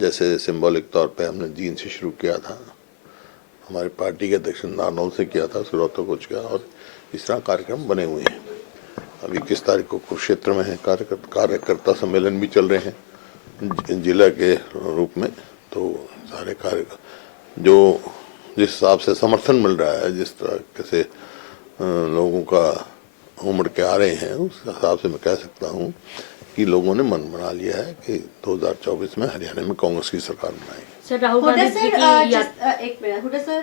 जैसे सिंबॉलिक तौर पे हमने जीन से शुरू किया था, हमारी पार्टी के अध्यक्ष नारनौल से किया था, रोहतक को किया, और इस तरह कार्यक्रम बने हुए हैं। अभी 21 तारीख को कुरुक्षेत्र में है कार्यकर्ता सम्मेलन भी चल रहे हैं जिला के रूप में। तो सारे कार्य जो जिस हिसाब से समर्थन मिल रहा है, जिस तरह से लोगों का उमड़ के आ रहे हैं, उस हिसाब से मैं कह सकता हूँ कि लोगों ने मन बना लिया है कि 2024 में हरियाणा में कांग्रेस की सरकार बनाएगी। सर राहुल गांधी जी की एक मिनट हुड्डा सर,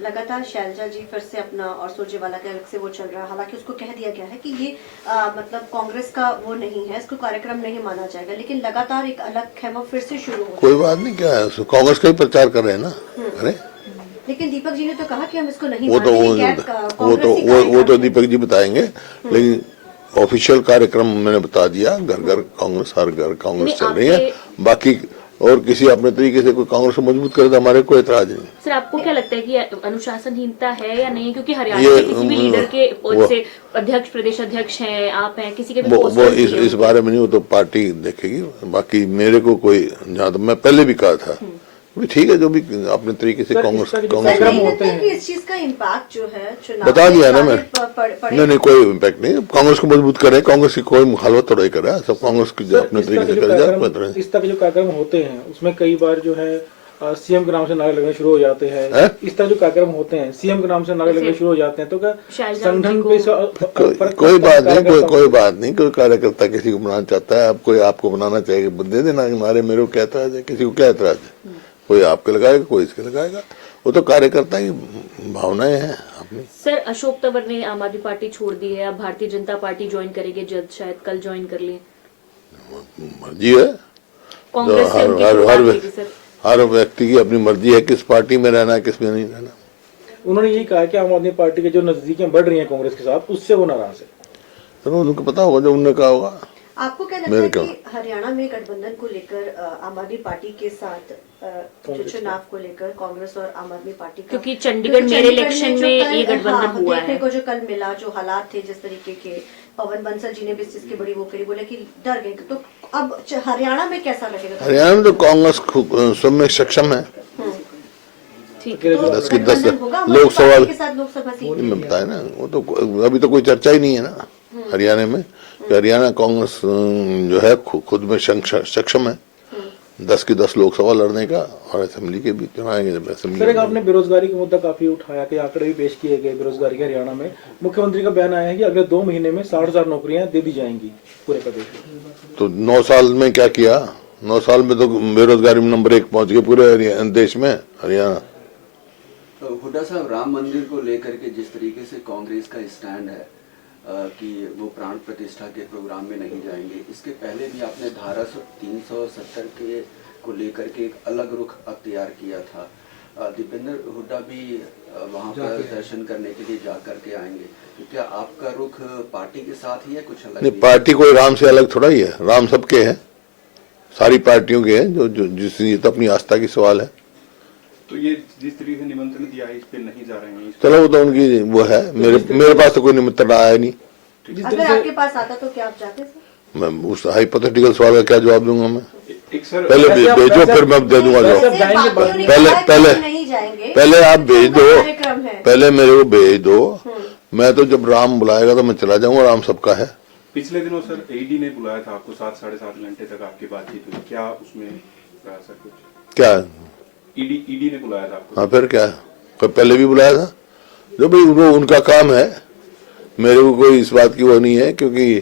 लगातार शैलजा जी फिर से अपना और सुरजेवाला के अलग से वो चल रहा है। हालांकि उसको कह दिया गया है कि ये मतलब कांग्रेस का वो नहीं है, इसको कार्यक्रम नहीं माना जाएगा, लेकिन लगातार एक अलग खेमा फिर से शुरू हो। कोई बात नहीं, क्या है, कांग्रेस का ही प्रचार कर रहे हैं ना, करें। लेकिन दीपक जी ने तो कहा कि हम इसको नहीं वो तो दीपक जी बताएंगे, लेकिन ऑफिशियल कार्यक्रम मैंने बता दिया, घर घर कांग्रेस, हर घर कांग्रेस चल रही है। बाकी और किसी अपने तरीके से कोई कांग्रेस को मजबूत करे तो हमारे कोई एतराज नहीं। सर आपको क्या लगता है कि अनुशासनहीनता है या नहीं, क्योंकि हरियाणा में किसी भी लीडर के पद से अध्यक्ष, प्रदेश अध्यक्ष हैं, आप हैं, किसी के भी वो इस बारे में नहीं, वो तो पार्टी देखेगी। बाकी मेरे को कोई, जहाँ तो मैं पहले भी कहा था, ठीक है, जो भी अपने तरीके से कांग्रेस इस चीज का इम्पैक्ट जो है बता दिया ना मैं। नहीं, कोई इम्पैक्ट नहीं। कांग्रेस को मजबूत करे, कांग्रेस की कोई मुखालफत थोड़ा ही करे, सब कांग्रेस की अपने तरीके से करे जाए। इस तरह के जो कार्यक्रम होते हैं उसमें कई बार जो है सीएम के नाम से नारे लगने शुरू हो जाते हैं। इस तरह जो कार्यक्रम होते हैं सीएम के नाम से नारे लगने शुरू हो जाते हैं, तो क्या संगठन पे कोई बात नहीं, कोई कार्यकर्ता किसी को बनाना चाहता है, कोई आपको बनाना चाहिए, दे देना नारे। मेरे को क्या एतराज है, किसी को क्या एतराज है? कोई आपके लगाएगा, कोई इसके लगाएगा, वो तो कार्यकर्ता की भावनाएं हैं अपनी। सर अशोक तंवर ने आम आदमी पार्टी छोड़ दी है, अब भारतीय जनता पार्टी ज्वाइन करेंगे, जल्द शायद कल ज्वाइन कर लिए। मर्जी है, कांग्रेस हर व्यक्ति की अपनी मर्जी है किस पार्टी में रहना है, किस में नहीं रहना। उन्होंने यही कहा कि आम आदमी पार्टी के जो नजदीकियां बढ़ रही हैं कांग्रेस के साथ, उससे वो नाराज है। तो उनको पता होगा जो उन्होंने कहा होगा। आपको क्या लगता है कि हरियाणा में गठबंधन को लेकर आम आदमी पार्टी के साथ जो चुनाव को लेकर कांग्रेस और आम आदमी पार्टी का, क्योंकि चंडीगढ़ मेरे इलेक्शन में ये गठबंधन हुआ है, देखने को जो कल मिला, जो हालात थे, जिस तरीके के, पवन बंसल जी ने भी इस चीज की बड़ी वो करी, बोले कि डर गए। तो अब हरियाणा में कैसा लगेगा? हरियाणा में तो कांग्रेस सब में सक्षम है। ठीक है, 10 की 10 लोकसभा में बताया ना, वो तो अभी तो कोई चर्चा ही नहीं है ना हरियाणा में, कि हरियाणा कांग्रेस जो है खुद में सक्षम है 10 की 10 लोकसभा लड़ने का, और असेंबली के भी चुनाएंगे। जब असेंबली आपने बेरोजगारी का मुद्दा काफी उठाया कि आंकड़े भी पेश किए गए बेरोजगारी के। हरियाणा में मुख्यमंत्री का बयान आया है कि अगले 2 महीने में 60,000 नौकरियां दे दी जाएंगी पूरे प्रदेश में। तो 9 साल में क्या किया? 9 साल में तो बेरोजगारी में नंबर 1 पहुंच गए पूरे देश में हरियाणा। तो हुड्डा साहब, राम मंदिर को लेकर के जिस तरीके से कांग्रेस का स्टैंड है कि वो प्राण प्रतिष्ठा के प्रोग्राम में नहीं जाएंगे, इसके पहले भी आपने धारा 370 के को लेकर के एक अलग रुख अख्तियार किया था। दीपेंद्र हुड्डा भी वहां पर दर्शन करने के लिए जा करके आएंगे, तो क्या आपका रुख पार्टी के साथ ही है, कुछ अलग? नहीं, पार्टी कोई राम से अलग थोड़ा ही है, राम सबके है, सारी पार्टियों के हैं, जो जिसकी तो अपनी आस्था की सवाल है। तो ये जिस तरीके से निमंत्रण दिया है, इस पे नहीं जा रहे हैं? चलो, वो तो उनकी वो है, मेरे पास तो कोई निमंत्रण आया नहीं। अगर आपके पास आता तो क्या आप जाते सर? मैं उस हाइपोथेटिकल सवाल का क्या जवाब दूंगा? मैं पहले भेजो, फिर मैं दे दूंगा जवाब। पहले आप भेज दो, पहले मेरे को भेज दो। मैं तो जब राम बुलाएगा तो मैं चला जाऊंगा, राम सबका है। पिछले दिनों सर ईडी ने बुलाया था आपको, 7-7.5 घंटे तक आपकी बातचीत हुई, क्या उसमें रहा सर कुछ? क्या ईडी ने बुलाया था आपको? हाँ, फिर क्या, पहले भी बुलाया था। जो भाई वो उनका काम है, मेरे को कोई इस बात की वो नहीं है, क्योंकि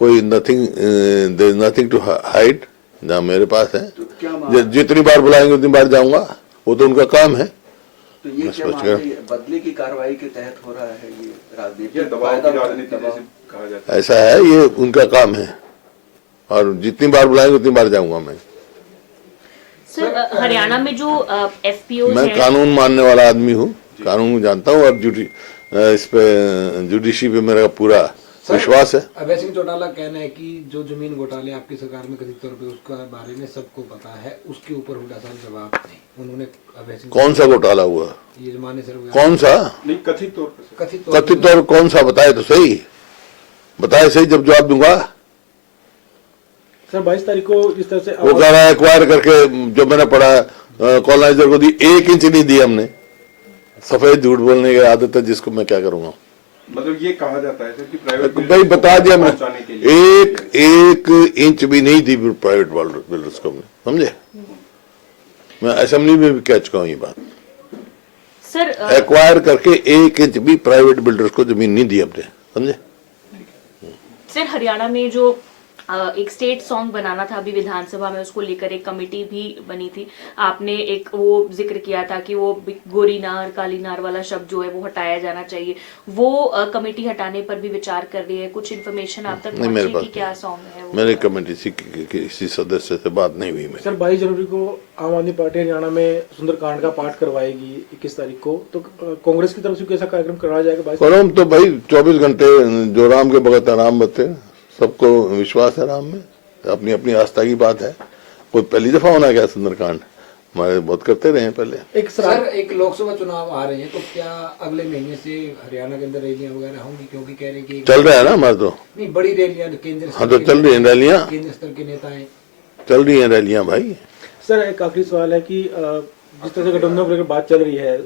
कोई नथिंग टू हाइड जहाँ मेरे पास है। तो जितनी बार बुलाएंगे उतनी बार जाऊंगा, वो तो उनका काम है। तो ये क्या बदले की कार्रवाई के तहत हो रहा है, ये राजनीति कहा जाता है? ऐसा है, ये उनका काम है, और जितनी बार बुलाएंगे उतनी बार जाऊंगा मैं। सर हरियाणा में जो एफपीओ, मैं कानून मानने वाला आदमी हूँ, कानून जानता हूँ, और इस पे जुडिशरी पे मेरा पूरा विश्वास है। अभय सिंह चौटाला कहना है कि जो जमीन घोटाले आपकी सरकार में कथित तौर पे उसका बारे में सबको पता है, उसके ऊपर हुड्डा साहब जवाब नहीं। उन्होंने अभय सिंह, कौन सा घोटाला हुआ? ये जमाने से कौन सा? नहीं, कथित तौर पर। कथित तौर कौन सा बताए तो सही, बताए सही, जब जवाब दूंगा। सर 22 तारीख को जिस तरह से वो कह रहा है एक्वायर करके, जो मैंने पढ़ा कॉलोनाइजर को दी 1 इंच नहीं दी हमने। सफेद झूठ बोलने की आदत है जिसको मैं क्या करूंगा। मतलब ये कहा जाता है सर कि प्राइवेट भाई बता दिया मैंने, पहुंचाने के लिए 1 इंच भी नहीं दी प्राइवेट बिल्डर्स को, समझे। मैं असेंबली में भी कह चुका हूँ ये बात। सर एक्वायर करके 1 इंच भी प्राइवेट बिल्डर्स को जमीन नहीं दी हमने, समझे। सर हरियाणा में जो एक स्टेट सॉन्ग बनाना था अभी विधानसभा में, उसको लेकर एक कमेटी भी बनी थी। आपने एक वो जिक्र किया था कि वो गोरी नार काली नार वाला शब्द जो है वो हटाया जाना चाहिए। वो कमेटी हटाने पर भी विचार कर रही है। कुछ इन्फॉर्मेशन आप तक नहीं, मेरे पहुंची पास कि क्या सॉन्ग है वो? मेरे कमेटी से किसी सदस्य से बात नहीं हुई मेरी। सर 22 जनवरी को आम आदमी पार्टी हरियाणा में सुंदरकांड का पाठ करवाएगी 21 तारीख को, तो कांग्रेस की तरफ से कैसा कार्यक्रम कराया जाएगा 22 परम तो भाई 24 घंटे जो राम के भगत राम बते, सबको विश्वास है राम में, अपनी अपनी आस्था की बात है। कोई पहली दफा होना क्या सुंदरकांड, हमारे बहुत करते रहे हैं पहले। एक सर एक लोकसभा चुनाव आ रहे हैं, तो क्या अगले महीने से हरियाणा के अंदर रैलियां वगैरह होंगी? क्योंकि कह रहे हैं कि चल रहा है ना हमारे तो। नहीं, बड़ी रैलियां केंद्र हाँ तो चल रही हैं रैलियां, केंद्र स्तर के नेता हैं। चल रही हैं रैलियां भाई। सर एक आखिरी सवाल है कि जिस तरह से गठबंधन को लेकर बात चल रही है,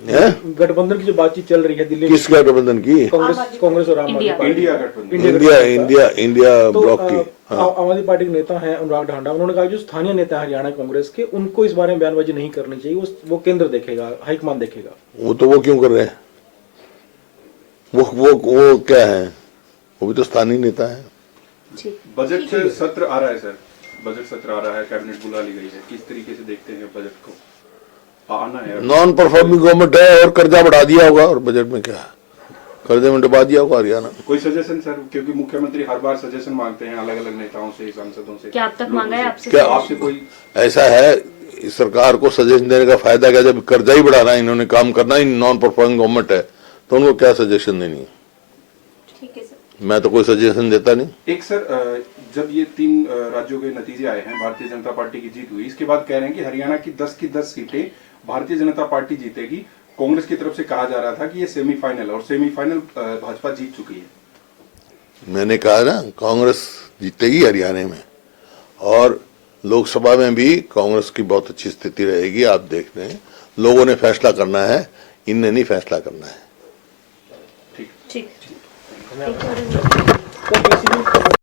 गठबंधन की जो बातचीत चल रही है दिल्ली में, किस गठबंधन की? कांग्रेस और आम आदमी पार्टी, इंडिया गठबंधन इंडिया तो ब्लॉक की। आम आदमी पार्टी के नेता हैं अनुराग ढांडा, उन्होंने कहा जो स्थानीय नेता है हरियाणा कांग्रेस के, उनको इस बारे में बयानबाजी नहीं करनी चाहिए, वो केंद्र देखेगा, हाईकमान देखेगा। वो क्यों कर रहे हैं? वो क्या है, वो भी तो स्थानीय नेता है। बजट सत्र आ रहा है सर, बजट सत्र आ रहा है, कैबिनेट बुला ली गई है, किस तरीके से देखते हैं बजट को? आना है नॉन परफॉर्मिंग गवर्नमेंट है और कर्जा बढ़ा दिया होगा, और बजट में क्या है, कर्जे में डुबा दिया होगा हरियाणा। कोई सजेशन सर, क्योंकि मुख्यमंत्री हर बार सजेशन मांगते हैं अलग अलग नेताओं से, सांसदों से। क्या अब तक मांगा है आपसे? क्या आपसे कोई ऐसा है, इस सरकार को सजेशन देने का फायदा क्या? जब कर्जा ही बढ़ाना है इन्होंने, काम करना ही नॉन परफॉर्मिंग गवर्नमेंट है, तो उनको क्या सजेशन देनी है? ठीक है सर। मैं तो कोई सजेशन देता नहीं। एक सर, जब ये 3 राज्यों के नतीजे आए हैं, भारतीय जनता पार्टी की जीत हुई, इसके बाद कह रहे हैं कि हरियाणा की 10 की 10 सीटें भारतीय जनता पार्टी जीतेगी। कांग्रेस की तरफ से कहा जा रहा था कि ये सेमीफाइनल, और सेमीफाइनल भाजपा जीत चुकी है। मैंने कहा ना, कांग्रेस जीतेगी हरियाणा में, और लोकसभा में भी कांग्रेस की बहुत अच्छी स्थिति रहेगी। आप देख रहे हैं, लोगों ने फैसला करना है, इनने नहीं फैसला करना है। ठीक। तो किसी भी